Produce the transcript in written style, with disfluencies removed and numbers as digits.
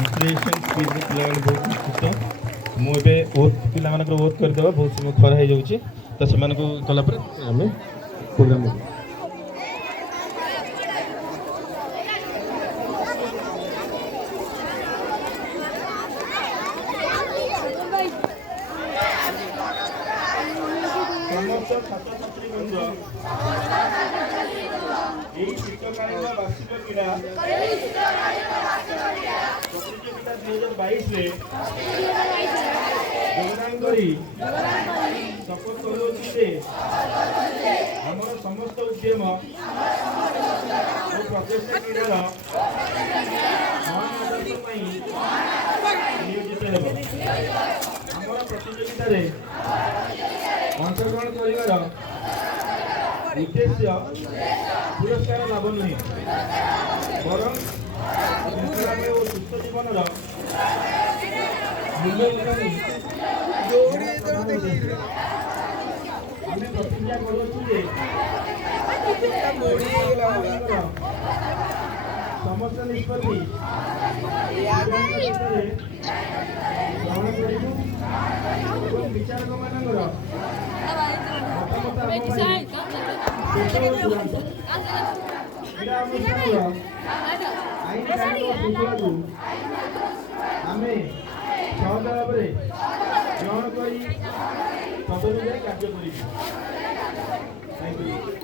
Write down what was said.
Inspiration speech पिला बहुत खुश मुझे ओथ पिला ओथ करदे बहुत समय खरा हो जाऊँगी तो से कलापर आम प्रोग्राम समस्त छात्र छात्री बंधु यही शीतकालीन वार्षिक क्रीड़ा प्रतियोगिता 2022 योगदान करी शपथ करुचे आमर समस्त उद्यम और प्रचेषा क्रीडार महान आदर्श नियोजित आमर प्रतियोगिता अंशग्रहण कर उद्देश्य पुरस्कार लाभ नुहे बरं सुस्थ जीवन मूल्य आम प्रतिज्ञा करूँ समस्त निष्पत्ति ग्रहण करूँ विचारक मान क्रीड़ा अनुष्ठान आईन श्रृंखला को आम सहज भाव ग्रहण कर तदनुसार कार्य कर।